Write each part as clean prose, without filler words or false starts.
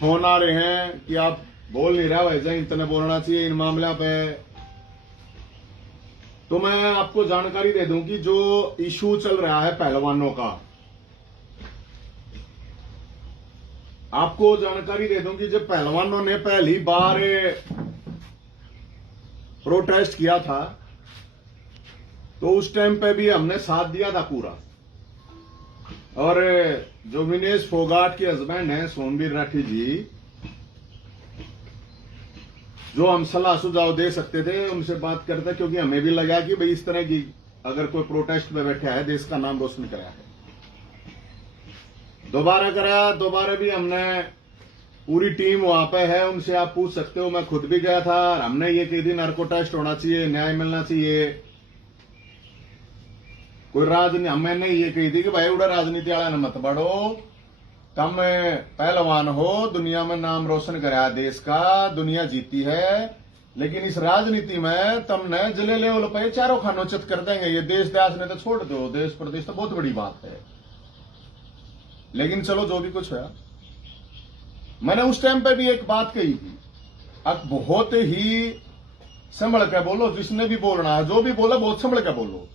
Phone आ रहे हैं कि आप बोल नहीं रहा वैसे ही इतने बोलना चाहिए इन मामला पे। तो मैं आपको जानकारी दे दूं कि जो इशू चल रहा है पहलवानों का, आपको जानकारी दे दूं कि जब पहलवानों ने पहली बार प्रोटेस्ट किया था तो उस टाइम पे भी हमने साथ दिया था पूरा। और जो विनेश फोगाट के हस्बैंड हैं सोमवीर राठी जी, जो हम सलाह सुझाव दे सकते थे उनसे बात करते, क्योंकि हमें भी लगा कि भाई इस तरह की अगर कोई प्रोटेस्ट में बैठा है देश का नाम रोशन कराया है। दोबारा कराया, दोबारा भी हमने पूरी टीम वहां पे है, उनसे आप पूछ सकते हो। मैं खुद भी गया था, हमने ये कही थी नार्को टेस्ट होना चाहिए, न्याय मिलना चाहिए। कोई राजनीति मैंने ये कही थी कि भाई उड़ा राजनीति वाला न मत बढ़ो, कम पहलवान हो, दुनिया में नाम रोशन कराया देश का, दुनिया जीती है। लेकिन इस राजनीति में तुमने जिले लेवल पे चारों खानोचित कर देंगे। ये देश दास ने तो छोड़ दो, देश प्रदेश तो बहुत बड़ी बात है। लेकिन चलो जो भी कुछ है, मैंने उस टाइम पे भी एक बात कही थी, अब बहुत ही संभल के बोलो, जिसने भी बोलना है, जो भी बोले बहुत संभल के बोलो।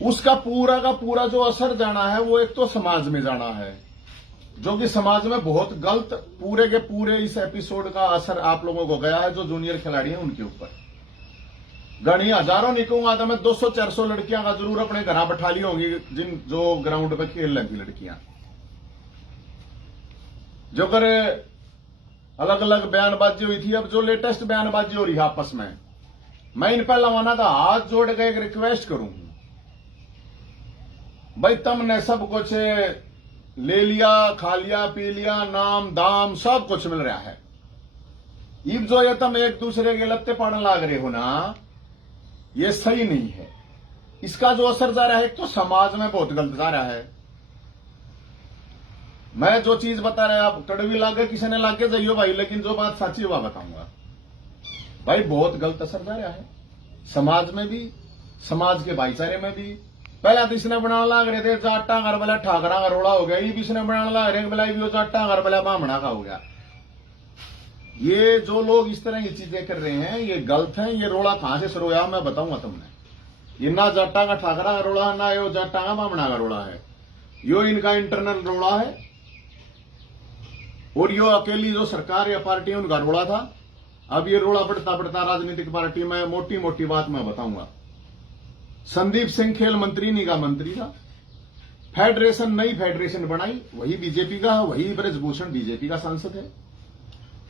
उसका पूरा का पूरा जो असर जाना है वो एक तो समाज में जाना है, जो कि समाज में बहुत गलत पूरे के पूरे इस एपिसोड का असर आप लोगों को गया है। जो जूनियर खिलाड़ी हैं उनके ऊपर गणी हजारों नहीं कहूंगा तो मैं 200-400 लड़कियां का जरूर अपने घर बैठा ली होंगी, जिन जो ग्राउंड पे खेल रही थी लड़कियां, जो कर अलग अलग बयानबाजी हुई थी। अब जो लेटेस्ट बयानबाजी हो रही है आपस में, मैं इन पहलवानों का हाथ जोड़ के एक रिक्वेस्ट करूंगा, भाई तुमने सब कुछ ले लिया, खा लिया, पी लिया, नाम दाम सब कुछ मिल रहा है। अब जो ये तुम एक दूसरे के लत्ते पड़ने लग रहे हो ना, ये सही नहीं है। इसका जो असर जा रहा है एक तो समाज में बहुत गलत जा रहा है। मैं जो चीज बता रहा आप कड़वी लागे किसी ने लागे जाइयो भाई, लेकिन जो बात सच्ची वह बताऊंगा भाई। बहुत गलत असर जा रहा है समाज में भी, समाज के भाईचारे में भी। पहले तो इसने बनाने लाग रहे थे जाटा घर वाला ठाकरा का रोड़ा हो गया, ये भी इसने बनाने लाग रहे बोला भी जाटा घर वाला बामणा का हो गया। ये जो लोग इस तरह की चीजें कर रहे हैं ये गलत है। ये रोड़ा कहां से शुरू हुआ मैं बताऊंगा तुमने। ये ना जाटा का ठाकरा का रोड़ा है, ना यो जाटा का बामणा का रोड़ा है, यो इनका इंटरनल रोड़ा है। और यो अकेली जो सरकार या पार्टी है उनका रोड़ा था। अब ये रोड़ा बढ़ता बढ़ता राजनीतिक पार्टी में, मोटी मोटी बात मैं बताऊंगा। संदीप सिंह खेल मंत्री निगम मंत्री था, फेडरेशन नई फेडरेशन बनाई, वही बीजेपी का है, वही ब्रजभूषण बीजेपी का सांसद है।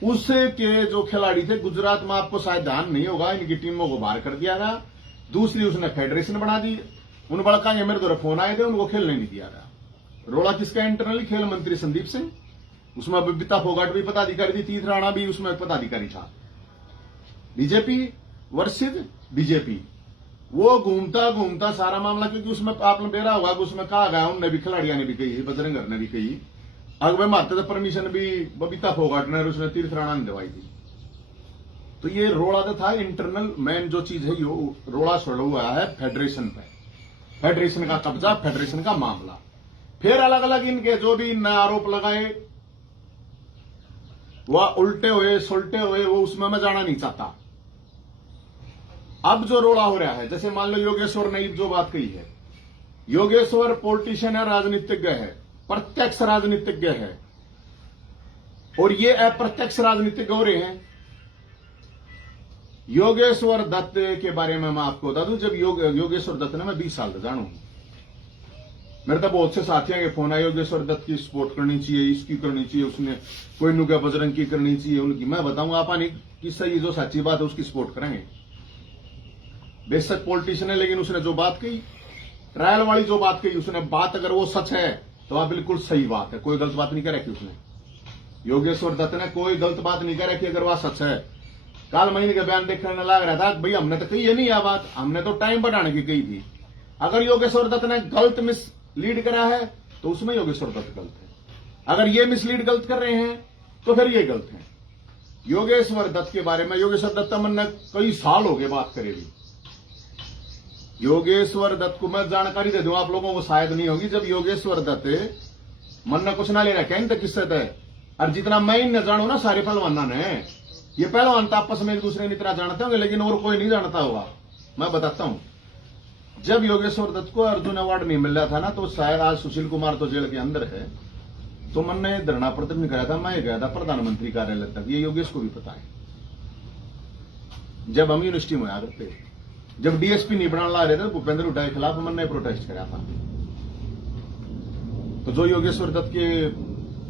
उसके जो खिलाड़ी थे गुजरात में, आपको शायद ध्यान नहीं होगा, इनकी टीमों को बाहर कर दिया गया। दूसरी उसने फेडरेशन बना दी। उन बड़का ये मेरे द्वारा फोन आए थे, उनको खेलने नहीं दिया गया। रोड़ा किसका इंटरनली? खेल मंत्री संदीप सिंह। उसमें बबीता फोगाट भी पदाधिकारी थी, तीर्थ राणा भी उसमें पदाधिकारी था। बीजेपी वर्षित बीजेपी, वो घूमता घूमता सारा मामला, क्योंकि उसमें आपने बेरा होगा कि उसमें कहा गया, उनने भी खिलाड़ियों ने भी कही, बजरंग ने भी कही, अगवे मारते थे परमिशन भी बबीता फोगाट ने, उसने तीर्थ राणा ने दवाई दी। तो ये रोड़ा तो था इंटरनल। मेन जो चीज है यो रोड़ा छोड़ा हुआ है फेडरेशन पे, फेडरेशन का कब्जा, फेडरेशन का मामला। फिर अलग अलग इनके जो भी इन आरोप लगाए वह उल्टे हुए सुलटे हुए, वो उसमें मैं जाना नहीं चाहता। अब जो रोड़ा हो रहा है, जैसे मान लो योगेश्वर ने जो बात कही है, योगेश्वर पॉलिटिशियन है, राजनीतिज्ञ है, प्रत्यक्ष राजनीतिज्ञ है, और ये अप्रत्यक्ष राजनीतिज्ञ हो रहे हैं। योगेश्वर दत्त के बारे में मैं आपको बता दूं, जब योगेश्वर दत्त ने, मैं 20 साल से जानू हूं, मेरे तो बहुत से साथियों के फोन आए, योगेश्वर दत्त की सपोर्ट करनी चाहिए, इसकी करनी चाहिए, उसने कोई नुका बजरंग की करनी चाहिए, उनकी। मैं बताऊंगा आप कि सही जो सच्ची बात है उसकी सपोर्ट करेंगे। बेशक पॉलिटिशियन है, लेकिन उसने जो बात कही, ट्रायल वाली जो बात कही, उसने बात अगर वो सच है तो आप बिल्कुल सही बात है, कोई गलत बात नहीं कर रखी उसने। योगेश्वर दत्त ने कोई गलत बात नहीं कर रखी, अगर वह सच है। काल महीने का बयान देखने लग रहा था, भाई हमने तो कही है नहीं यह बात, हमने तो टाइम बढ़ाने की कही थी। अगर योगेश्वर दत्त ने गलत मिसलीड करा है तो उसमें योगेश्वर दत्त गलत है। अगर ये मिसलीड गलत कर रहे हैं तो फिर ये गलत है। योगेश्वर दत्त के बारे में, योगेश्वर दत्त मैंने कई साल हो गए बात करेगी। योगेश्वर दत्त को मैं जानकारी दे दूं आप लोगों को, शायद नहीं होगी। जब योगेश्वर दत्त मन ने कुछ ना ले रहा कहीं तक किस्से थे। और जितना मैं इन जानू ना सारे पहलवाना ने, ये पहलवान तो आपस में एक दूसरे ने इतना जानते होंगे, लेकिन और कोई नहीं जानता होगा। मैं बताता हूं, जब योगेश्वर दत्त को अर्जुन अवार्ड नहीं मिल रहा था ना, तो शायद आज सुशील कुमार तो जेल के अंदर है, तो मन ने धरना प्रदर्शन कराया था। मैं गया था प्रधानमंत्री कार्यालय तक, ये योगेश को भी पता है। जब हम यूनिवर्सिटी में आया करते, जब डीएसपी नहीं बनाने ला रहे थे भूपेंद्र हुड्डा के खिलाफ, मन ने प्रोटेस्ट कराया था। तो जो योगेश्वर दत्त के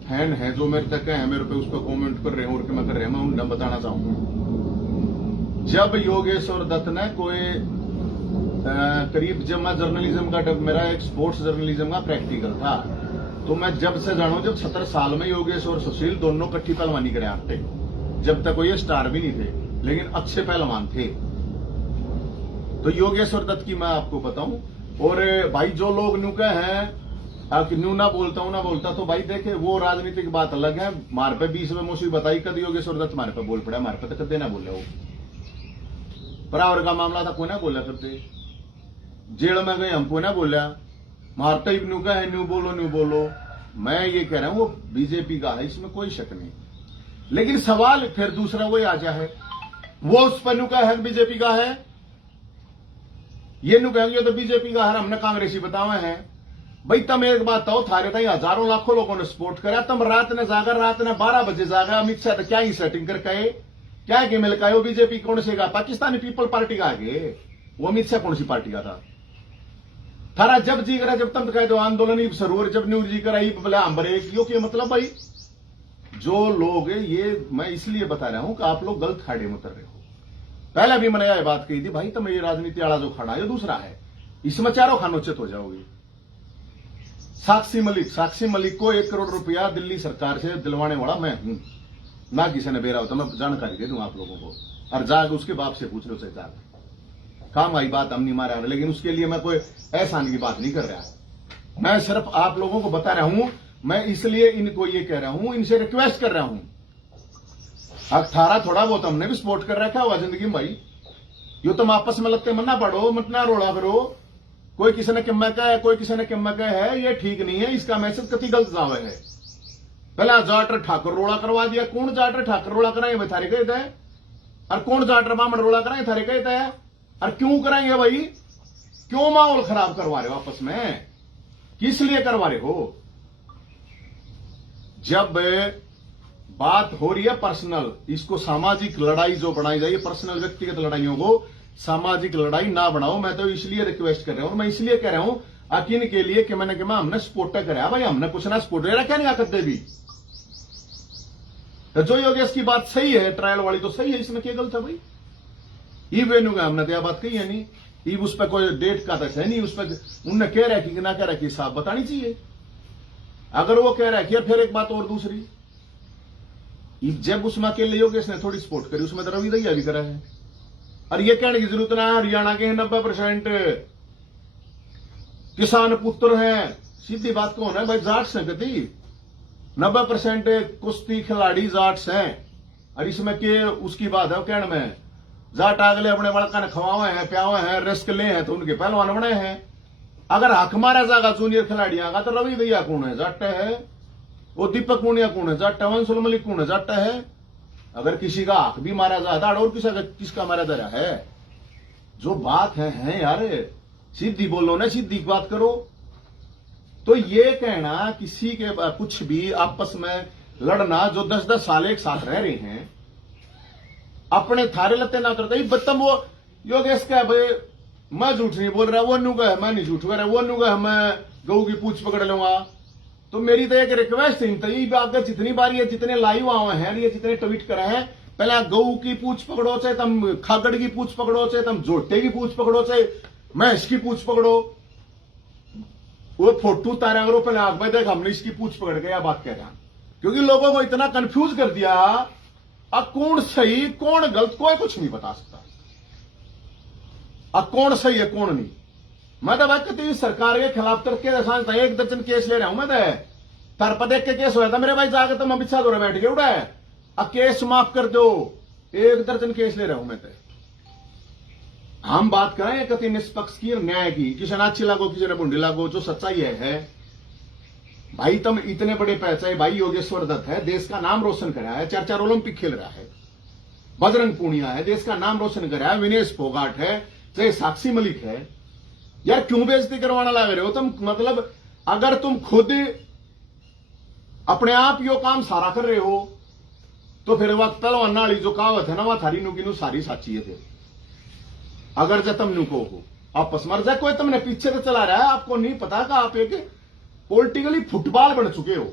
फैन है, जो मेरे तक है, मेरे पे उस पर कॉमेंट कर रहे हैं और क्या कर रहे हैं, मैं उन्हें बताना चाहूंगा। जब योगेश्वर दत्त ने कोई करीब, जब मैं जर्नलिज्म का, मेरा एक स्पोर्ट्स जर्नलिज्म का प्रैक्टिकल था, तो मैं जब से जानू, जब 17 साल में योगेश और सुशील दोनों कट्ठी पहलवानी करे आते, जब तक कोई स्टार भी नहीं थे, लेकिन अच्छे पहलवान थे। तो योगेश्वर दत्त की मैं आपको बताऊं। और भाई जो लोग न्यू के हैं कि न्यू ना बोलता हूं ना बोलता, तो भाई देखे वो राजनीतिक बात अलग है। मारे पे 20 में मुझे बताई कद योगेश्वर दत्त मारे पे बोल पड़ा, मारे पे तो कदे ना बोले। वो बराबर का मामला था, कोई ना बोला करते, जेल में गए हमको ना बोला, मारता ही न्यू का है, न्यू बोलो। मैं ये कह रहा हूं वो बीजेपी का है, इसमें कोई शक नहीं। लेकिन सवाल फिर दूसरा वही आ जाए, वो उस पर न्यू का है बीजेपी का है, ये न्यू कहेंगे तो बीजेपी का है, हमने कांग्रेसी बतावे हैं। भाई तुम एक बात हो, थारे ताई हजारों लाखों लोगों ने सपोर्ट करा, तुम रात ने जागा, रात ने 12 बजे जागा, अमित शाह तो क्या ही सेटिंग करके क्या के मिल का, वो बीजेपी कौन से का, पाकिस्तानी पीपल पार्टी का आगे, वो अमित शाह कौन सी पार्टी का था। थारा जब जी करा, जब तुम कह दो आंदोलन सरूर, जब न्यूज जी करा बोले हम बरे क्यों, मतलब भाई जो लोग, ये मैं इसलिए बता रहा हूं कि आप लोग गलत खाड़े में उतर रहे हो। पहले भी मैंने यह बात कही थी, भाई तुम ये राजनीति वाला जो खड़ा है दूसरा है, इसमें चारों खानोचित हो जाओगे। साक्षी मलिक को 1 करोड़ रुपया दिल्ली सरकार से दिलवाने वाला मैं हूं, ना किसी ने बेरा होता, मैं जानकारी दे दूं आप लोगों को। और जाग उसके बाप से पूछ लो, से जाग काम आई बात हम नहीं मारा, लेकिन उसके लिए मैं कोई एहसान की बात नहीं कर रहा, मैं सिर्फ आप लोगों को बता रहा हूं। मैं इसलिए इनको ये कह रहा हूं, इनसे रिक्वेस्ट कर रहा हूं। अब थारा थोड़ा बहुत हमने भी सपोर्ट कर रखा हुआ जिंदगी में भाई, यो तुम आपस में लगते मत ना पड़ो, मत ना रोड़ा करो। कोई किसी ने किम्मा का है, कोई किसी ने किम्मा का है, ये ठीक नहीं है, इसका मैसेज कति गलत जावे है। पहला जाटर ठाकुर रोड़ा करवा दिया, कौन जाटर ठाकुर रोड़ा कराए भाई थारे कहते हैं, और कौन जाटर बामण रोड़ा कराए थारे कहते हैं, और क्यों कराएंगे भाई, क्यों माहौल खराब करवा रहे हो आपस में, किस लिए करवा रहे हो। जब बात हो रही है पर्सनल, इसको सामाजिक लड़ाई जो बनाई जाए, पर्सनल व्यक्तिगत लड़ाइयों को सामाजिक लड़ाई ना बनाओ। मैं तो इसलिए रिक्वेस्ट कर रहा हूं, और मैं इसलिए कह रहा हूं अकिन के लिए कि मैंने कहा हमने सपोर्ट कराया भाई, हमने कुछ ना सपोर्ट रहा क्या नहीं आकते भी। तो जो योगेश की बात सही है, ट्रायल वाली तो सही है, इसमें क्या गलत है भाई। ई वेन्यू का हमने तो बात कही है नहीं, ई उस पर कोई डेट का तक है नहीं, उस पर उनने कह रहा है कि ना कह रहा है कि साफ बतानी चाहिए। अगर वो कह रहा है कि फिर एक बात और दूसरी, जब उसमें अकेले योगेश ने थोड़ी सपोर्ट करी, उसमें तो रवि दैया भी करा है। और ये कहने की जरूरत ना, हरियाणा के 90% किसान पुत्र हैं, सीधी बात कौन है भाई, जाट से गति 90% कुश्ती खिलाड़ी जाट्स हैं। और इसमें के उसकी बात है कहने में, जाट अगले अपने बड़का ने खवावे हैं, प्यावे हैं, रिस्क ले हैं, तो उनके पहलवान बने हैं। अगर हक मारा जाएगा जूनियर खिलाड़ियों का, तो रवि दैया कौन है, जाट है। वो दीपक पूनिया कौन है, जाट है। वंशुल मलिक कौन है, जाट है। अगर किसी का हक भी मारा जाता और किसका मारा जा रहा है, जो बात है यार, सीधी बोलो ना, सीधी बात करो। तो ये कहना किसी के कुछ भी आपस में लड़ना, जो 10-10 साल एक साथ रह रहे हैं, अपने थारे लत्ते ना उतरते। बत्तम वो योगेश का भाई, मैं झूठ नहीं बोल रहा, वो नु का है, मैं नहीं झूठ कह रहा, वो नु का है, मैं गऊ की पूछ पकड़ लूंगा। तो मेरी तो एक रिक्वेस्ट है, आपका जितनी बार ये जितने लाइव आए हैं, ये जितने ट्वीट करे हैं, पहले गऊ की पूछ पकड़ो, चाहे तुम खागड़ की पूछ पकड़ो, चाहे तुम जोटे की पूछ पकड़ो, चाहे महेश की पूछ पकड़ो, वो फोटो तारा करो पहले आग में, देख हमने इसकी पूछ पकड़ के, या बात कह रहा। क्योंकि लोगों को इतना कंफ्यूज कर दिया, अब कौन सही कौन गलत कोई कुछ नहीं बता सकता, अब कौन सही है कौन नहीं। मैं तो बात करती सरकार के खिलाफ करके 1 दर्जन केस ले रहा हूं मैं तो, तरपदेक के केस हुआ था मेरे भाई, जाकर तुम अमित शाह दौरे बैठ गए उड़ा है, अब केस माफ कर दो, 1 दर्जन केस ले रहा हूं मैं तो। हम बात करें कति निष्पक्ष की, न्याय की, किसी ने अच्छी लागो किसी ने बुंडी लागो, जो सच्चाई है। भाई तुम इतने बड़े पैसे, भाई योगेश्वर दत्त है, देश का नाम रोशन करा है, 4 ओलंपिक खेल रहा है। बजरंग पूनिया है, देश का नाम रोशन करा है। विनेश फोगाट है, चाहे साक्षी मलिक है। यार क्यों बेइज्जती करवाना लग रहे हो तुम? मतलब अगर तुम खुद अपने आप यो काम सारा कर रहे हो तो फिर वक्त पहलवान वाली जो कहावत है ना, वह थारी नुकी नु सारी साची है। फिर अगर जब तुम नुको हो आपस मर जाए, कोई तुमने पीछे तो चला रहा है, आपको नहीं पता कि आप एक पॉलिटिकली फुटबॉल बन चुके हो।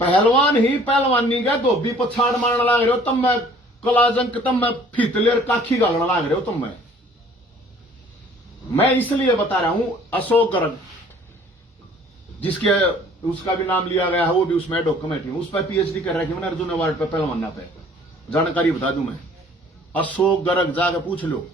पहलवान ही पहलवानी का धोबी पछाड़ मारने लग रहे हो तुम। मैं कलाजंक तुम मैं फीतलेर काखी गालने लग रहे हो तुम। मैं इसलिए बता रहा हूं, अशोक गर्ग जिसके उसका भी नाम लिया गया है, वो भी उसमें डॉक्यूमेंट हूं, उस पर पीएचडी कर रहा है कि मैंने अर्जुन अवार्ड पे पहलवाना पे जानकारी बता दूं मैं। अशोक गर्ग जाकर पूछ लो,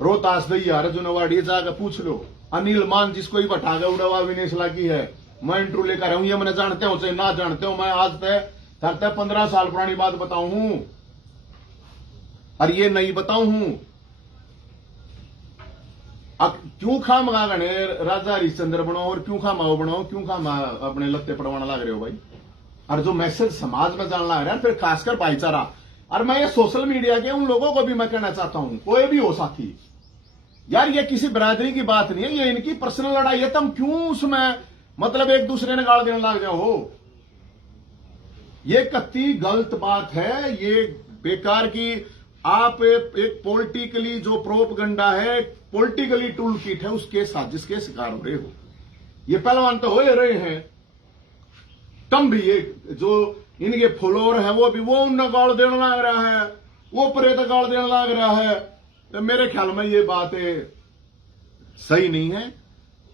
रोहतास दैया अर्जुन अवार्ड ये जाकर पूछ लो। अनिल मान जिसको ही बटा गया उड़ावा विनेश लागी है, मैं इंटरव्यू लेकर आया हूं। ये मैंने जानते हो चाहे ना जानते हो, मैं आज तक 15 साल पुरानी बात बताऊं हूं और ये नहीं बताऊं हूं। अब क्यों खामा गणे राजा हरिश्चंद्र बनो और क्यों खामा वो बनो, क्यों खामा अपने लत्ते पड़वाना लग रहे हो भाई? और जो मैसेज समाज में जान लग रहा है, फिर खासकर भाईचारा। और मैं ये सोशल मीडिया के उन लोगों को भी मैं कहना चाहता हूं, कोई भी हो साथी, यार ये किसी बिरादरी की बात नहीं है, ये इनकी पर्सनल लड़ाई है। तुम क्यों उसमें मतलब एक दूसरे ने गाल देने लग जाओ? ये कत्ती गलत बात है, ये बेकार की। आप एक पॉलिटिकली जो प्रोपगंडा है, पॉलिटिकली टूल किट है, उसके साजिश के शिकार हो रहे हो। ये पहलवान तो हो रहे हैं, तुम भी ये जो इनके फॉलोअर है वो भी वो उन्हें गाल देने लग रहा है, वो प्रेत गाल देने लग रहा है। तो मेरे ख्याल में ये बात सही नहीं है।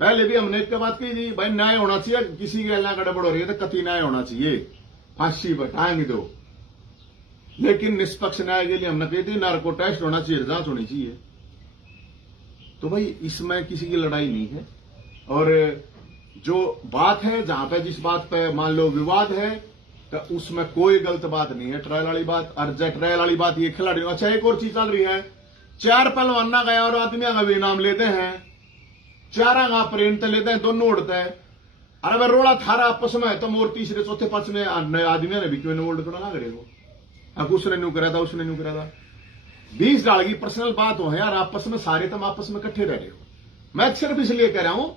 पहले भी हमने एक बात कही थी, भाई न्याय होना चाहिए, किसी की गलना गड़बड़ हो रही है तो कति न्याय होना चाहिए, फांसी बैठाएंगे दो। लेकिन निष्पक्ष न्याय के लिए हमने कही थी नार्को टेस्ट होना चाहिए, जांच होनी चाहिए। तो भाई इसमें किसी की लड़ाई नहीं है। और जो बात है, जहां पे जिस बात पे मान लो विवाद है, तो उसमें कोई गलत बात नहीं है। ट्रायल वाली बात, और ट्रायल वाली बात ये खिलाड़ी। अच्छा एक और चीज चल रही है, 4 पहलवाना गया और आदमी का भी नाम लेते हैं, 4 का प्रेम तो लेते हैं, दोनों उड़ते हैं। अरे भाई रोड़ा थारा आपस में तुम और तीसरे चौथे 5वें आदमी ने भी क्यों इन्वॉल्व करना लग रहे हो? अब उसने न्यू करा था, उसने न्यू करा था, 20 डाल की पर्सनल बात हो है यार, आपस में सारे तुम आपस में इकट्ठे रह रहे हो। मैं सिर्फ इसलिए कह रहा हूं,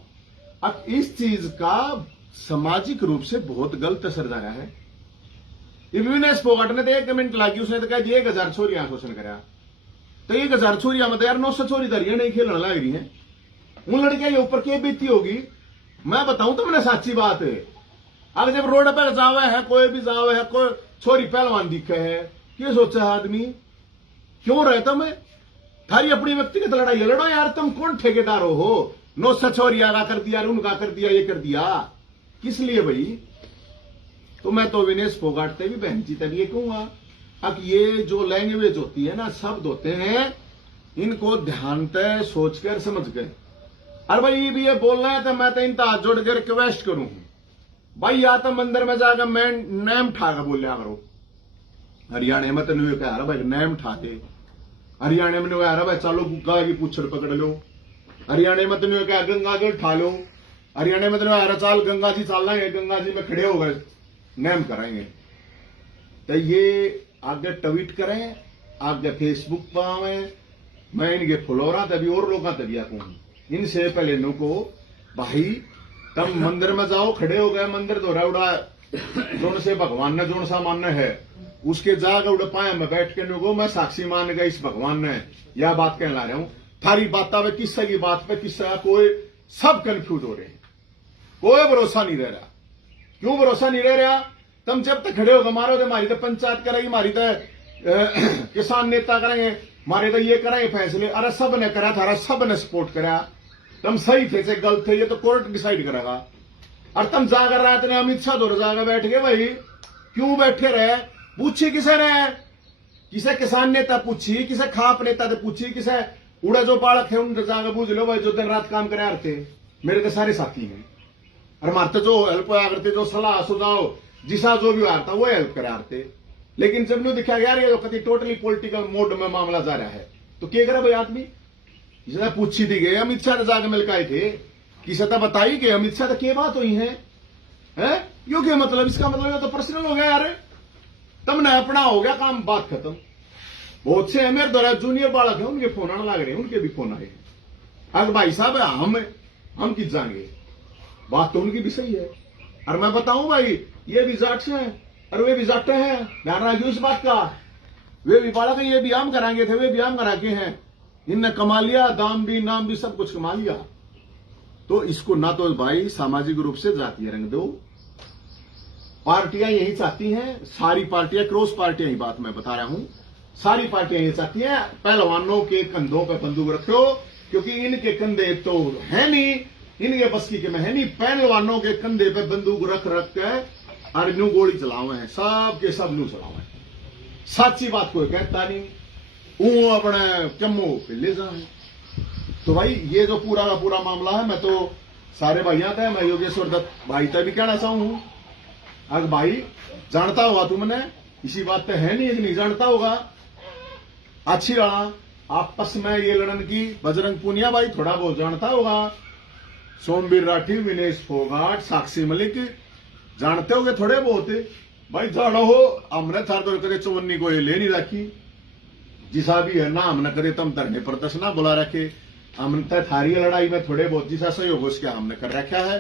अब इस चीज का सामाजिक रूप से बहुत गलत असर जा रहा है। विनेश फोगाट ने तो 1 मिनट लगी, उसने तो कह दिया 1000 छोरियां शोषण करा। तो 1000 छोरियां मतलब यार 900 छोरी धरिया नहीं खेलने लग रही है। उन लड़कियां ये ऊपर की बीती होगी। मैं बताऊं तो मैंने सच्ची बात है, अगर जब रोड पर जावे है, कोई भी जावे है, कोई छोरी पहलवान दिखे है, क्या सोचा है आदमी? क्यों रहता मैं? थारी अपनी व्यक्तिगत लड़ाई लड़ो यार, तुम कौन ठेकेदार हो? 900 छोरिया का कर दिया, उनका कर दिया, ये कर दिया, किस लिए भाई? तो मैं तो विनेश फोगाट से भी बहन जी तब ये कहूंगा, अब ये जो लैंग्वेज होती है ना, शब्द होते हैं, इनको ध्यान से सोचकर समझ गए। अरे भाई भी ये बोलना है तो मैं तो इनका हाथ जोड़ कर रिक्वेस्ट करूं भाई, या तो मंदिर में जाकर मैं नेम ठाकर बोल लिया करो। हरियाणा में तो नहीं कह रहा भाई नेम ठाके, हरियाणा में नहीं कह रहा भाई चलो गाय की पूछड़ पकड़ लो, हरियाणा में तो नहीं कह गंगा जल ठा लो, हरियाणा में तो नहीं कह रहा चाल गंगा जी चल रहे, गंगा जी में खड़े हो गए नेम कराएंगे। तो ये आगे ट्वीट करें, आगे फेसबुक पर आवे, मैं इनके फॉलोअर तभी और लोग तभी आऊंगी। इनसे पहले नुको भाई, तब मंदिर में जाओ, खड़े हो गए मंदिर तो उड़ा जोन से भगवान ने जोन सा मानना है उसके जाकर उड़ पाए में बैठ के नुको मैं साक्षी मान गया इस भगवान ने, यह बात कहने ला रहा हूं। थारी बात पे किस्से की बात पे किस्सा, कोई सब कंफ्यूज हो रहे हैं, कोई भरोसा नहीं रह रहा। क्यों भरोसा नहीं रह रहा? तुम जब तक खड़े होगा मारो तो हमारी तो पंचायत करेगी, हमारी तो किसान नेता करेंगे, हमारे तो ये करेंगे फैसले। अरे सब ने करा था, सब ने सपोर्ट करा, तुम सही थे से गलत थे ये तो कोर्ट डिसाइड करेगा। और तुम जाकर रात ने अमित शाह दौर जाकर बैठ गए भाई, क्यों बैठे रहे? पूछी किसे ने? किसे किसान नेता पूछी, किसे खाप नेता पूछी, किसे उड़ा जो बालक है उनसे जाकर पूछ लो भाई, जो दिन रात काम करे थे। मेरे तो सारे साथी हैं और मारते जो हेल्प करते, जो सलाह सुझाव जिसा जो भी आता वो हेल्प कराते। लेकिन जब न्यू दिखा गया ये तो कभी टोटली पॉलिटिकल मोड में मामला जा रहा है, तो क्या करे भाई आदमी? जिसे पूछी थी गए अमित शाह जाके मिल के आए थे, किसे तो बताई कि अमित शाह तो क्या बात हुई है यो क्या मतलब, इसका मतलब ये तो पर्सनल हो गया यार, तुमने अपना हो गया काम, बात खत्म। बहुत से मेरे द्वारा जूनियर बालक है, उनके फोन आने लग रहे हैं, उनके भी फोन आए हैं। अगर भाई साहब हम किस जाएंगे, बात तो उनकी भी सही है। और मैं बताऊं भाई, ये भी जाट से हैं और वे भी जाटे हैं, ध्यान रखिए इस बात का। वे भी बालक ये भी आम कराएंगे थे, वे भी आम करा के हैं, इनने कमा लिया, दाम भी नाम भी सब कुछ कमा लिया। तो इसको ना तो भाई सामाजिक रूप से जातीय रंग दो। पार्टियां यही चाहती हैं, सारी पार्टियां, क्रॉस पार्टियां, ही बात मैं बता रहा हूं, सारी पार्टियां ये चाहती हैं पहलवानों के कंधों पर बंदूक रखो, क्योंकि इनके कंधे तो है नहीं, इनके बस की में है नहीं, पहलवानों के कंधे पे बंदूक रख रख के और नू गोली चलावे हैं, सब के सब नू चलावे। सच्ची बात कोई कहता नहीं, वो अपने कमो पे ले जाए। तो भाई ये जो पूरा का पूरा मामला है, मैं तो सारे भाइयों का, मैं योगेश्वर दत्त भाई तक भी कहना चाहूं, अगर भाई जानता होगा तुमने, इसी बात पे है नहीं जानता होगा, अच्छी रहा आपस में ये लड़न की, बजरंग पूनिया भाई थोड़ा बहुत जानता होगा, सोमवीर राठी, विनेश फोगाट, साक्षी मलिक जानते होगे थोड़े बहुत भाई, जानो हो हमने थार तो करे चौवन्नी को ये ले नहीं रखी, जिसा भी है ना हमने करे तम धरने प्रदर्शन ना बुला रखे, हमने थारी लड़ाई में थोड़े बहुत जिसा सहयोग उसका हमने कर रखा है।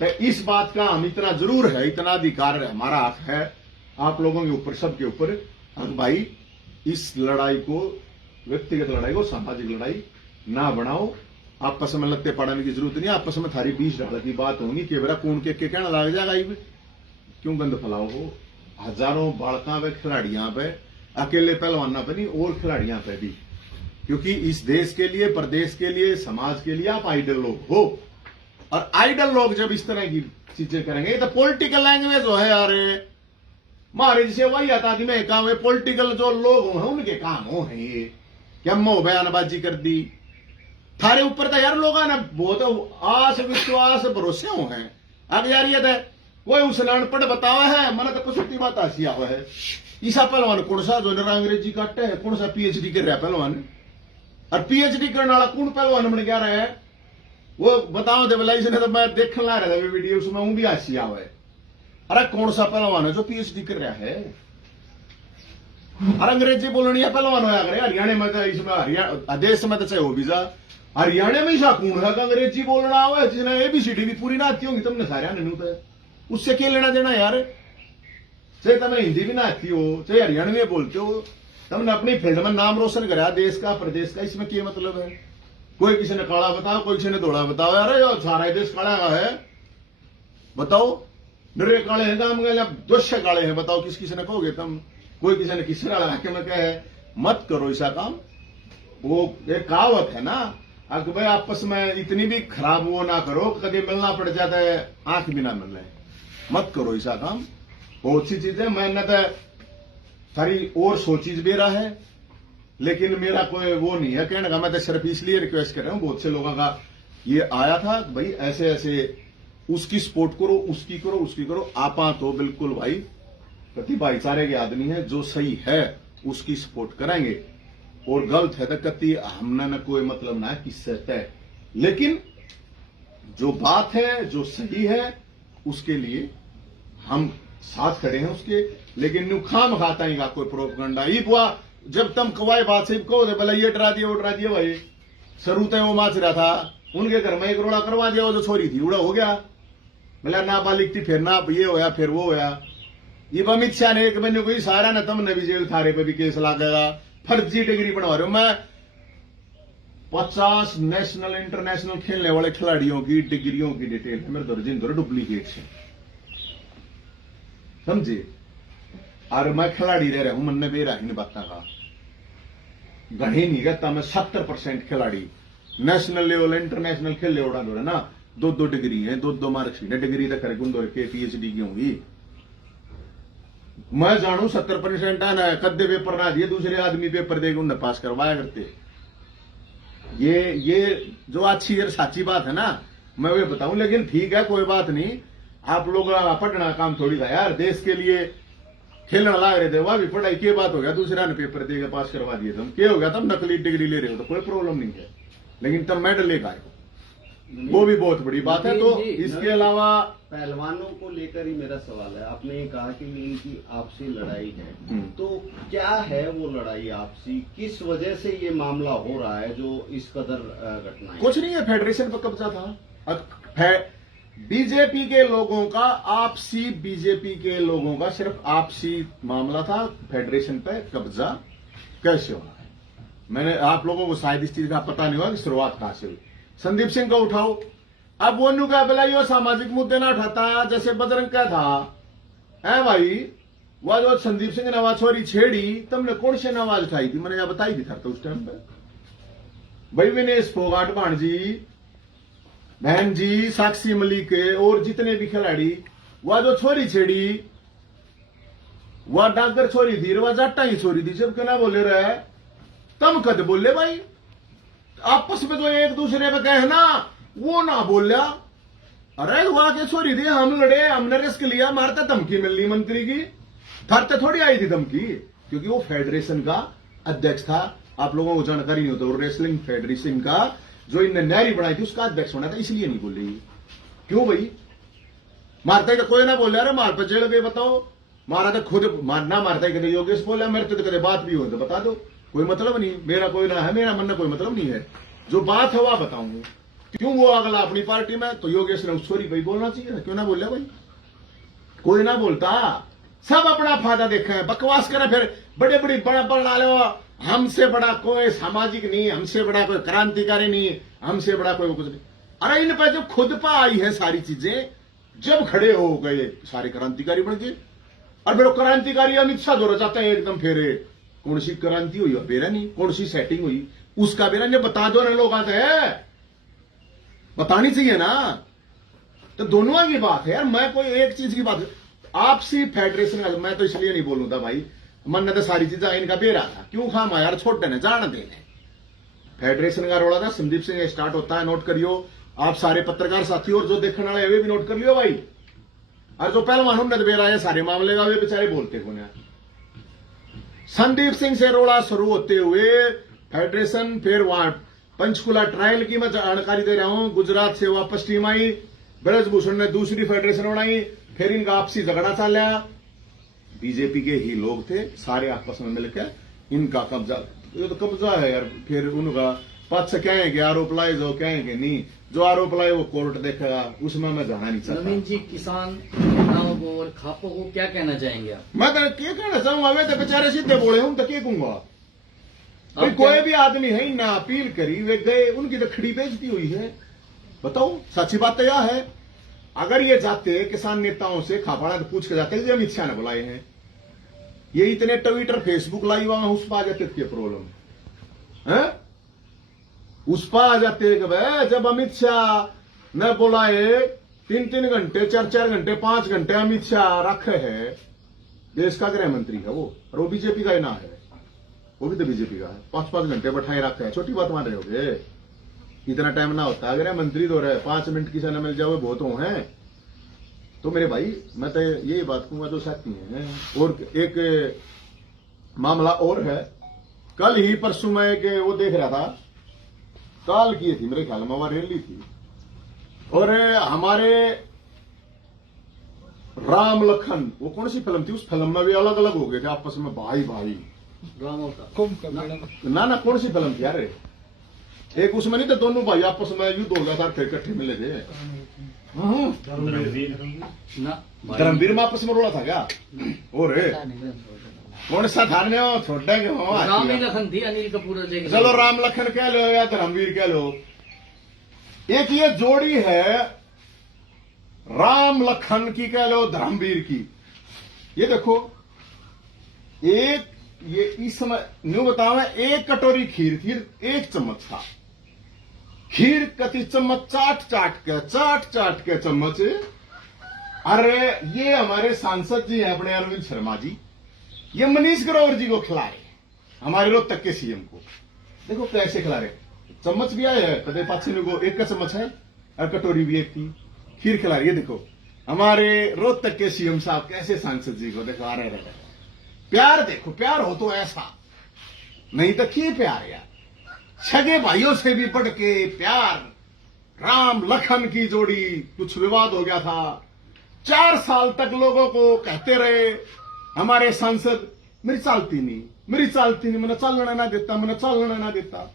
तो इस बात का हम इतना जरूर है, इतना अधिकार हमारा हक है आप लोगों के ऊपर, सबके ऊपर, भाई इस लड़ाई को, व्यक्तिगत लड़ाई को सामाजिक लड़ाई ना बनाओ, आपस में लत्ते पड़ने की जरूरत नहीं, आपस में थारी 20 डाल की बात होगी कि बेरा कौन के कहना लग जाएगा, क्यों गंद फैलाओ हो। हजारों बालका पे, खिलाड़ियां पे, अकेले पहलवाना पे नहीं, और खिलाड़ियां पे भी, क्योंकि इस देश के लिए, प्रदेश के लिए, समाज के लिए आप आइडल लोग हो। और आइडल लोग जब इस तरह की चीजें करेंगे, तो पॉलिटिकल लैंग्वेज हो है यार, मारे जिसे वही आता थी मैं काम है, पॉलिटिकल जो लोग हैं उनके काम हो है ये, क्या मो बयानबाजी कर दी थारे ऊपर, तो यार लोग ना बहुत आस विश्वास भरोसे हो हैं। अब यार ये कोई उसने अनपढ़ बतावा है, मैंने तो कुछ बात आसी आवा है, ईसा पहलवान कौन सा जो अंग्रेजी काटे है, कौन सा पीएचडी कर रहा है पहलवान, और पीएचडी करने वाला कौन पहलवान बन गया रहा है, वो बताओ दे, बोला इसने तो मैं देखने ला रहा था वीडियो, उसमें वो भी आसी आवा है। अरे कौन सा पहलवान है जो पीएचडी कर रहा है, और अंग्रेजी बोलनी है पहलवान होया करे, हरियाणा में तो इसमें हरियाणा देश में तो चाहे हो भी जा, हरियाणा में ईसा कौन है अंग्रेजी बोलना हुआ, जिसने एबीसीडी भी पूरी ना आती होगी तुमने सारे ने, उससे क्या लेना देना यार, चाहे तुमने हिंदी भी ना आती हो, चाहे हरियाणवी में बोलते हो, तुमने अपनी फील्ड में नाम रोशन करा देश का, प्रदेश का, इसमें क्या मतलब है। कोई किसी ने काला बताओ, कोई किसी ने धोला बताओ, यार यार सारा देश काला का है, बताओ निरे काले हैं काम या दुष्य काले हैं, बताओ किस किसी ने कहोगे तुम, कोई किसी ने किसी का लगा के में क्या है, मत करो ऐसा काम। वो एक कहावत है ना, अगर भाई आपस में इतनी भी खराब वो ना करो, कभी मिलना पड़ जाता है आंख भी ना मिल रहे, मत करो ऐसा काम। बहुत सी चीजें मैंने तो सारी और सोची भी रहा है, लेकिन मेरा कोई वो नहीं है कहने का, मैं तो सिर्फ इसलिए रिक्वेस्ट कर रहा हूं, बहुत से लोगों का ये आया था भाई ऐसे ऐसे उसकी सपोर्ट करो, उसकी करो, उसकी करो, आपा तो बिल्कुल भाई कति भाईचारे के आदमी है, जो सही है उसकी सपोर्ट करेंगे, और गलत है तो कति हमने न कोई मतलब ना है किससे तय, लेकिन जो बात है जो सही है उसके लिए हम साथ खड़े हैं उसके, लेकिन नु खाम खाता ही का कोई प्रोपगंडा ई बुआ, जब तुम कवाए बात से कहो दे भला ये डरा दिया वो डरा दिया, भाई सरू तय वो माच रहा था, उनके घर में एक रोड़ा करवा दिया, वो जो छोरी थी उड़ा हो गया, भला नाबालिग थी, फिर ना ये होया, फिर वो होया। ये अमित शाह ने एक महीने कोई सारा ना तुमने भी जेल थारे पे भी केस लागेगा, फर्जी डिग्री बनवा रहे हो। मैं 50 नेशनल इंटरनेशनल खेलने वाले खिलाड़ियों की डिग्रियों की डिटेल है मेरे दर्जन दर डुप्लीकेट है, समझे। और मैं खिलाड़ी रह रहा हूं, मन ने बेरा इन बातों का घनी नहीं कहता, मैं 70% खिलाड़ी नेशनल लेवल इंटरनेशनल खेल उड़ा दो ना, 2-2 डिग्री है, 2-2 मार्कशीट है, डिग्री तक करे गुंदो के पीएचडी की होंगी। मैं जानू 70% है ना, कद्दे पेपर ना दिए, दूसरे आदमी पेपर देकर उन्हें पास करवाया करते। ये जो अच्छी और साची बात है ना, मैं वे बताऊं, लेकिन ठीक है कोई बात नहीं, आप लोग पढ़ना काम थोड़ी था यार, देश के लिए खेलने लग रहे थे, वह भी पढ़ाई की बात हो गया, दूसरा ने पेपर देकर पास करवा दिए, तुम क्या हो गया, तुम नकली डिग्री ले रहे हो तो कोई प्रॉब्लम नहीं है, लेकिन तुम मेडल लेकर आए हो, वो भी बहुत बड़ी बात है। तो इसके अलावा पहलवानों को लेकर ही मेरा सवाल है। आपने ये कहा कि इनकी आपसी लड़ाई है, तो क्या है वो लड़ाई आपसी, किस वजह से ये मामला हो रहा है जो इस कदर घटना? कुछ नहीं है, फेडरेशन पर कब्जा था। बीजेपी के लोगों का आपसी, बीजेपी के लोगों का सिर्फ आपसी मामला था। फेडरेशन पे कब्जा कैसे हो रहा है, मैंने आप लोगों को शायद इस चीज का पता नहीं हुआ कि शुरुआत कहां से हुई। संदीप सिंह को उठाओ, अब वो नु का बोला यो सामाजिक मुद्दे ना उठाता जैसे बजरंग का था, है भाई। वह जो संदीप सिंह ने आवाज छोरी छेड़ी, तुमने कौन सी आवाज उठाई थी? मैंने यह बताई थी तो उस टाइम पे भाई विनेश फोगाट भाणजी, बहन जी, साक्षी मलिक और जितने भी खिलाड़ी, वह जो छोरी छेड़ी वह डागर छोरी थी, वह जाटा ही छोरी थी। सब क्यों ना बोले रहे, तम कद बोले भाई। आपस में जो एक दूसरे पे कहे ना, वो ना बोलिया। अरे वहां के छोरी थी, हम लड़े, हमने रिस्क लिया, मारते धमकी मिलनी मंत्री की, थरते थोड़ी आई थी धमकी, क्योंकि वो फेडरेशन का अध्यक्ष था। आप लोगों को जानकारी नहीं होता, रेसलिंग फेडरेशन का जो इनने नहरी बनाई थी उसका अध्यक्ष होना था, इसलिए नहीं बोल रही। क्यों भाई मारता है कोई ना बोले, अरे मार पर जेल गए बताओ, मारा तो खुद मारना मारता है, कदे योगेश बोला मेरे तो कदे बात भी हो तो बता दो, कोई मतलब नहीं, मेरा कोई ना है, मेरा मन कोई मतलब नहीं है, जो बात है वह बताऊंगा। क्यों वो अगला अपनी पार्टी में, तो योगेश ने उस छोरी भाई बोलना चाहिए, क्यों ना बोले भाई, कोई ना बोलता। सब अपना फायदा देखे, बकवास करे, फिर बड़े बड़ी बड़ा बना लो, हमसे बड़ा कोई सामाजिक नहीं, हमसे बड़ा कोई क्रांतिकारी नहीं, हमसे बड़ा कोई कुछ नहीं। अरे इन पर जब खुद पर आई है सारी चीजें, जब खड़े हो गए सारे क्रांतिकारी बन गए। और मेरे क्रांतिकारी अमित शाह दौरा चाहते हैं एकदम, फेरे कौन सी क्रांति हुई बेरा नहीं, कौन सी सेटिंग हुई उसका बेरा ने बता दो ना, लोग आते हैं बतानी चाहिए ना। तो दोनों की बात है यार, मैं कोई एक चीज की बात, आपसी फेडरेशन का मैं तो इसलिए नहीं बोलूं था भाई, मन ने तो सारी चीजें इनका बेरा था, क्यों खामा यार, छोटे ने जान देने। फेडरेशन का रोड़ा था, संदीप सिंह स्टार्ट होता है, नोट करियो आप सारे पत्रकार साथियों, और जो देखने वाले वे भी नोट कर लियो भाई। और जो पहलवानों ने बेरा है सारे मामले का, वे बेचारे बोलते कौन। संदीप सिंह से रोड़ा शुरू होते हुए फेडरेशन, फिर वहां पंचकुला ट्रायल की मैं जानकारी दे रहा हूं, गुजरात से वापस टीम आई, ब्रजभूषण ने दूसरी फेडरेशन बनाई, फिर इनका आपसी झगड़ा चला, बीजेपी के ही लोग थे सारे आपस में मिलकर इनका कब्जा, ये तो कब्जा है यार। फिर उनका पक्ष कहेंगे आरोप लाए, जो कहेंगे नहीं, जो आरोप लाए वो कोर्ट देखेगा, उसमें मैं जाना नहीं चाहता। नवीन जी, किसान नेताओं को और खापों को क्या कहना चाहेंगे आप? मैं तो क्या कहना चाहूंगा, वे तो बेचारे सीधे बोले हूं, तो क्या कहूंगा। कोई भी आदमी है ना अपील करी, वे गए, उनकी तो खड़ी बेइज्जती हुई है। बताओ सच्ची बात तो यह है, अगर ये जाते किसान नेताओं से खापाड़ा तो पूछ के जाते, ये अमित शाह ने बुलाए हैं, ये इतने ट्विटर फेसबुक लाइव उस पर आ जाते थे, प्रॉब्लम है उस पर आ जाते कि भाई जब अमित शाह ने बुलाए 3-3 घंटे 4-4 घंटे 5 घंटे अमित शाह रखे है, देश का गृह मंत्री है वो, और वो बीजेपी का ही ना है, वो भी तो बीजेपी का है, 5-5 घंटे बैठाए रखे है, छोटी बात मान रहे होगे, इतना टाइम ना होता, अगर मंत्री तो रहे 5 मिनट किसी ने मिल जाओ बहुत हो हैं। तो मेरे भाई मैं तो यही बात कहूंगा, जो साथी है। और एक मामला और है, कल ही परसों मैं एक वो देख रहा था, काल की थी मेरे ख्याल में, वहां रैली थी, और हमारे राम लखन, वो कौन सी फिल्म थी, उस फिल्म में भी अलग अलग हो गए थे आपस में, भाई भाई ना कौन सी फिल्म थी यार, एक उसमें नहीं थे दोनों भाई आपस में युद्ध हो गया था, फिर इकट्ठे मिले थे। धर्मवीर में आपस में रोड़ा था क्या? और कौन सा थाने हो छोटा के हो, राम लखन थी, अनिल कपूर। चलो राम लखन कह लो या धर्मवीर कह लो, एक ये जोड़ी है राम लखन की कह लो, धर्मवीर की। ये देखो, एक ये इस समय न्यू बताओ, एक कटोरी खीर थी, 1 चम्मच था खीर, कति चम्मच चाट चाट के चम्मच। अरे ये हमारे सांसद जी हैं अपने अरविंद शर्मा जी, ये मनीष ग्रोवर जी को खिला रहे, हमारे रोहतक के सीएम को। देखो कैसे खिला रहे, चम्मच भी आए हैं कदे पाछे को, 1 का चम्मच है और कटोरी भी 1 थी, खीर खिला रही है। देखो हमारे रोहतक के सीएम साहब कैसे सांसद जी को देखो आ रहे, प्यार देखो, प्यार हो तो ऐसा, नहीं तो क्या प्यार यार, सगे भाइयों से भी बढ़ के प्यार, राम लखन की जोड़ी कुछ विवाद हो गया था। 4 साल तक लोगों को कहते रहे हमारे सांसद, मेरी चालती नहीं, मैंने चलना ना देता।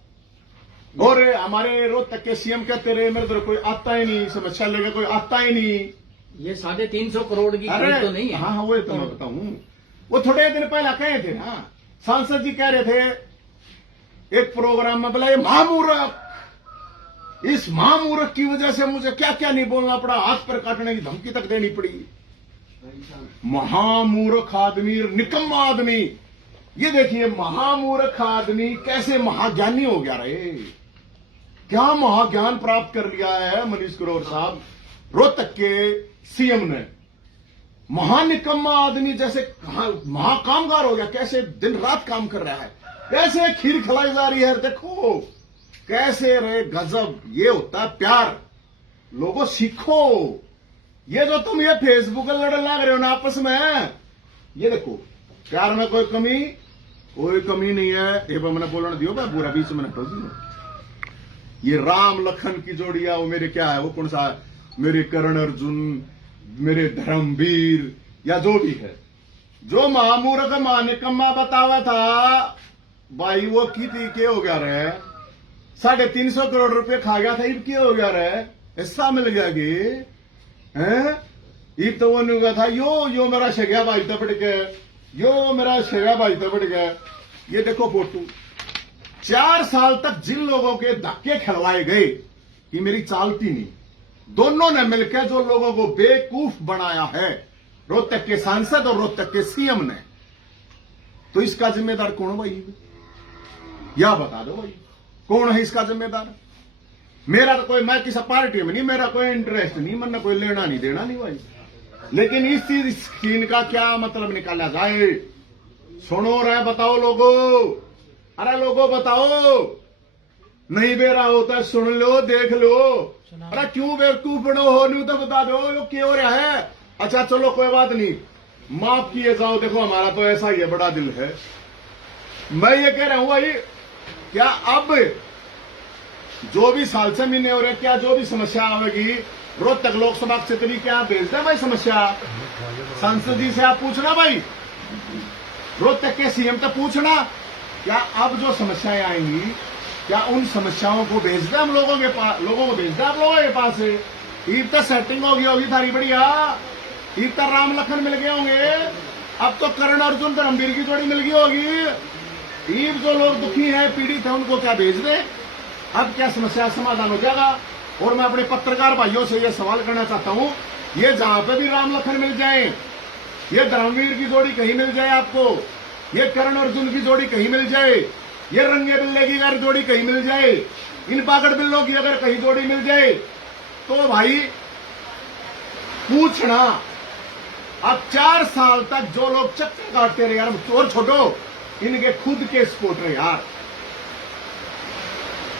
और हमारे रोहतक के सीएम कहते रहे मेरे तो कोई आता ही नहीं, समस्या लेकर कोई आता ही नहीं। ये 350 करोड़ की अरे खरीद तो नहीं है। हाँ, वो तो मैं बताऊं, वो थोड़े दिन पहले कहे थे ना, सांसद जी कह रहे थे एक प्रोग्राम में, बोला ये महामूर्ख, इस महामूर्ख की वजह से मुझे क्या क्या नहीं बोलना पड़ा, हाथ पर काटने की धमकी तक देनी पड़ी। महामूर्ख आदमी, निकम्मा आदमी। ये देखिए महामूर्ख आदमी कैसे महाज्ञानी हो गया रे, क्या महाज्ञान प्राप्त कर लिया है मनीष ग्रोवर साहब रोहतक के सीएम ने। महानिकम्मा आदमी जैसे महाकामगार हो गया, कैसे दिन रात काम कर रहा है, कैसे खीर खिलाई जा रही है। देखो कैसे रे, गजब। ये होता है प्यार। लोगों सीखो, ये जो तुम ये फेसबुक पर लड़ने लग रहे हो ना आपस में, ये देखो प्यार में कोई कमी नहीं है। ये मैंने बोलने दियो भाई, बुरा बीच में हटो दियो। ये राम लखन की जोड़िया, वो मेरे क्या है, वो कौन सा, मेरे कर्ण अर्जुन, मेरे धर्मवीर, या जो भी है, जो महामूर्ख महानिकम्मा बतावा था भाई, वो की थी के हो गया रे, 350 करोड़ रुपए खा गया था, इब क्या हो गया रे, हिस्सा मिल गया कि हैं। इब तो वो नहीं हुआ था, यो मेरा शगया भाई तपड़ के, यो मेरा शगया भाई तपड़ गया। ये देखो फोटो, 4 साल तक जिन लोगों के धक्के खिलवाए गए कि मेरी चालती नहीं, दोनों ने मिलकर जो लोगों को बेवकूफ बनाया है, रोहतक के सांसद और रोहतक के सीएम ने, तो इसका जिम्मेदार कौन भाई, या बता दो भाई कौन है इसका जिम्मेदार। मेरा तो कोई, मैं किसी पार्टी में नहीं, मेरा कोई इंटरेस्ट नहीं, मैंने कोई लेना नहीं देना नहीं भाई, लेकिन इस चीज स्कीम का क्या मतलब निकाला जाए। सुनो रे, बताओ लोगो, अरे लोगो बताओ, नहीं बेरा होता है, सुन लो देख लो। अरे क्यों बेवकूफ बनो हो, नहीं तो बता दो यो क्यों हो रहा है। अच्छा चलो कोई बात नहीं, माफ किए जाओ, देखो हमारा तो ऐसा ही है, बड़ा दिल है। मैं ये कह रहा हूं भाई, क्या अब जो भी साल से महीने हो रहे, क्या जो भी समस्या आवेगी रोहतक लोकसभा क्षेत्र की, क्या भेज दे भाई समस्या सांसद जी से, आप पूछना भाई, रोहतक के सीएम तक पूछना, क्या अब जो समस्याएं आएंगी, क्या उन समस्याओं को भेज दे हम लोगों के पास, लोगों को भेज दे आप लोगों के पास से। ईद तक सेटिंग होगी थारी बढ़िया, ईद तक राम लखन मिल गए होंगे, अब तो कर्ण अर्जुन धर्मवीर की जोड़ी मिल गई होगी। ईद जो लोग दुखी हैं, पीड़ित हैं, उनको क्या भेज दे, अब क्या समस्या समाधान हो जाएगा। और मैं अपने पत्रकार भाइयों से यह सवाल करना चाहता हूं, ये जहां पे भी राम लखन मिल जाए, ये धर्मवीर की जोड़ी कहीं मिल जाए आपको, ये कर्ण अर्जुन की जोड़ी कहीं मिल जाए, ये रंगे बिल्ले की अगर जोड़ी कहीं मिल जाए, इन पागड़ बिल्लों की अगर कहीं जोड़ी मिल जाए, तो भाई पूछना। अब 4 साल तक जो लोग चक्कर काटते रहे यार, चोर छोड़ो, इनके खुद के सपोर्टर यार,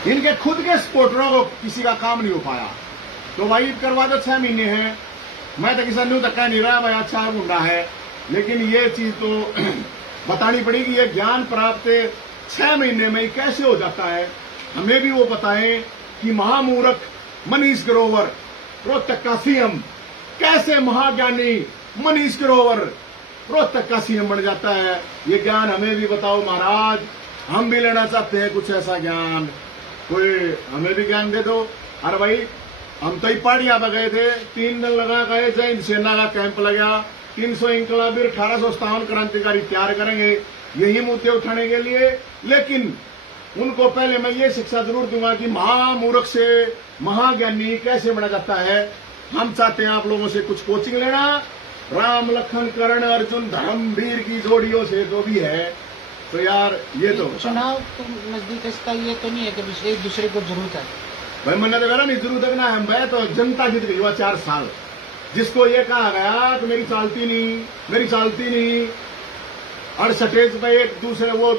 इनके खुद के सपोर्टरों को किसी का काम नहीं हो पाया। तो भाई करवा दो, 6 महीने हैं, मैं तो किसी न्यू धक्का नहीं रहा भाई, अच्छा गुंडा है, लेकिन ये चीज तो बतानी पड़ेगी। ये ज्ञान प्राप्त 6 महीने में कैसे हो जाता है, हमें भी वो बताएं कि महामूर्ख मनीष ग्रोवर रोहतक का सीएम, कैसे महाज्ञानी मनीष ग्रोवर रोहतक का सीएम बन जाता है। ये ज्ञान हमें भी बताओ महाराज, हम भी लेना चाहते हैं कुछ ऐसा ज्ञान, कोई हमें भी ज्ञान दे दो। अरे भाई हम तो ही पहाड़ियां पर गए थे, 3 दिन लगा गए, जय हिंद सेना का कैंप लगा, 300 इंकलाबी 1857 क्रांतिकारी तैयार करेंगे यही मुद्दे उठाने के लिए। लेकिन उनको पहले मैं ये शिक्षा जरूर दूंगा कि महामूर्ख से महाज्ञानी कैसे बना जाता है। हम चाहते हैं आप लोगों से कुछ कोचिंग लेना, राम लखन कर्ण अर्जुन धर्मवीर की जोड़ियों से जो भी है, तो यार ये तो चुनाव तो नजदीक, इसका ये तो नहीं है कि एक दूसरे को जरूरत है भाई, मैंने तो कहा नहीं जरूरत रखना है। मैं तो जनता जीत गई हुआ 4 साल, जिसको ये कहा गया कि मेरी चालती नहीं, और स्टेज पे एक दूसरे वो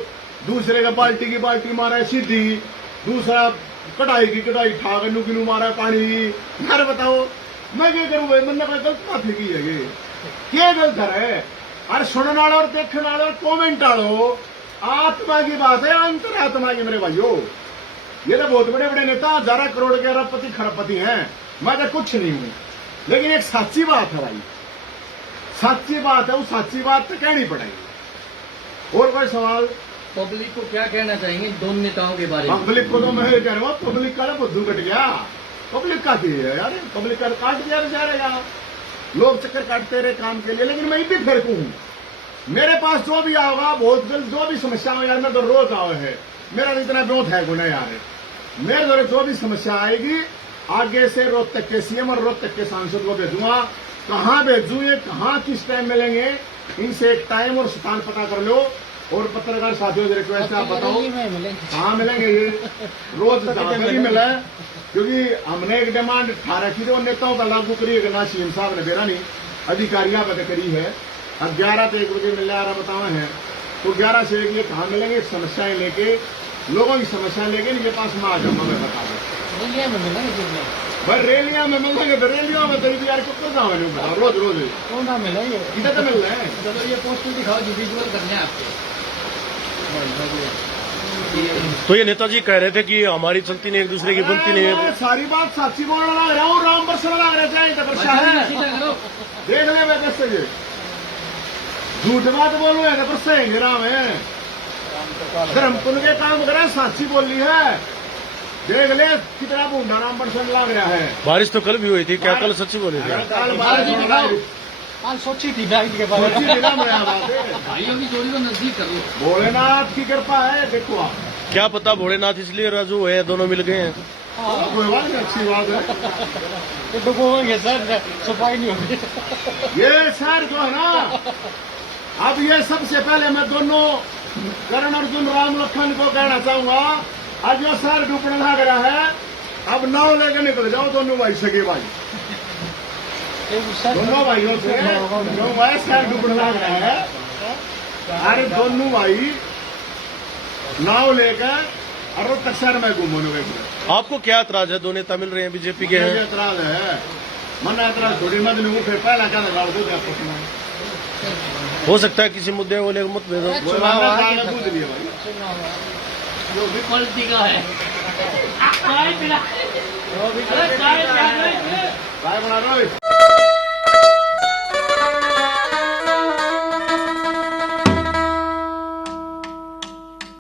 दूसरे का बाल्टी की बाल्टी मारा है सीधी, दूसरा कटाई की कटाई ठाक नुकिनू मारा है पानी। यार बताओ मैं क्या करूं भाई, मैंने कोई गलत बात लिखी है, ये क्या गलत है। अरे सुनने वाला और देखने वाला और कॉमेंट वालो, आत्मा की बात है, अंतरात्मा की मेरे भाइयों। ये तो बहुत बड़े बड़े नेता 11 करोड़ के अरबपति खरबपति हैं, मैं तो कुछ नहीं हूं। लेकिन एक सच्ची बात है भाई, सच्ची बात है, वो सच्ची बात तो कहनी पड़ेगी। और कोई सवाल? पब्लिक को क्या कहना चाहेंगे दोनों नेताओं के बारे में? पब्लिक को तो मैं कह रहा हूँ, पब्लिक का बुद्धू कट गया। पब्लिक का की है यार, पब्लिक का काट दिया बेचारे यार, लोग चक्कर काटते रहे काम के लिए। लेकिन मैं भी फिर हूं, मेरे पास जो भी आओगा बहुत जल्द, जो भी समस्या हो यार, मैं तो रोज आए है, मेरा इतना ब्योत है गुना यार, मेरे द्वारा जो भी समस्या आएगी आगे से रोहतक के सीएम और रोहतक के सांसद को भेजूंगा। कहाँ भेजू, ये कहाँ किस टाइम मिलेंगे, इनसे एक टाइम और स्थान पता कर लो। और पत्रकार साथियों से रिक्वेस्ट है, आप बताओ कहाँ मिलेंगे ये, रोज जहाँ भी मिले, क्योंकि हमने एक डिमांड ठा रखी थी, वो नेताओं का लागू करिएगा ना, सीएम साहब ने बेरा नहीं, अधिकारियां पता करी है। अब 11 से 1 बजे मिलने आ रहा बताना है, तो 11 से 1 ये कहाँ मिलेंगे, समस्याएं लेके, लोगों की समस्याएं लेके इनके पास मैं आ जाऊंगा, मैं बता दूं। रैलियां में मिलेंगे, भाई रैलियां में मिलेंगे तो रैलियों में तो यार को कर जाओ, नहीं बताओ, रोज रोज कौन ना मिलेंगे? इधर तो मिल रहे हैं। चलो ये पोस्टर दिखाओ जो विजुअल करने हैं आपके। तो ये नेताजी कह रहे थे कि हमारी चलती नहीं, एक दूसरे की बनती नहीं है। मैं सारी बात साक्षी बोलना लग रहा हूँ, राम बरसना लग रहा है, तो वर्षा है, सीधा करो। देख ले मैं कैसे ये झूठ बात बोलू है, तो वर्षा है राम है, धर्म पुण्य के काम करे, साक्षी बोल रही है, देख ले कितना बूढ़ा राम बरसन लग रहा है। बारिश तो कल भी हुई थी, क्या कल सच्ची बोले थे? कल बारिश आज सोची थी डाइट के बारे में। सोची थी ना मैं बात है। भाइयों की जोड़ी को नजदीक करो। भोलेनाथ की कृपा है, देखो आप, क्या पता भोलेनाथ इसलिए राजू है, दोनों मिल गए हैं। कोई बात नहीं, अच्छी बात है। तो डुबोएंगे सर, सफाई नहीं होगी। ये सर जो है ना, अब ये सबसे पहले मैं दोनों करण अर्जुन राम लखन को कहना चाहूंगा, आज जो सर डूबने लग रहा है, अब नाव लेकर निकल जाओ दोनों भाई, सगे भाई, दोनों भाइयों से जो भाई सर डूबने लग रहा है, अरे दोनों भाई नाव लेकर और तक शहर में घूमोगे। आपको क्या ऐतराज है, दो नेता मिल रहे हैं, बीजेपी के हैं? ऐतराज है, मन ऐतराज थोड़ी मत नहीं, फिर पहला क्या लगा दो हो सकता है किसी मुद्दे को लेकर मतभेद हो। पूछ लिया भाई, जो भी क्वालिटी का है। चाय पिला। काय बना रहे हो?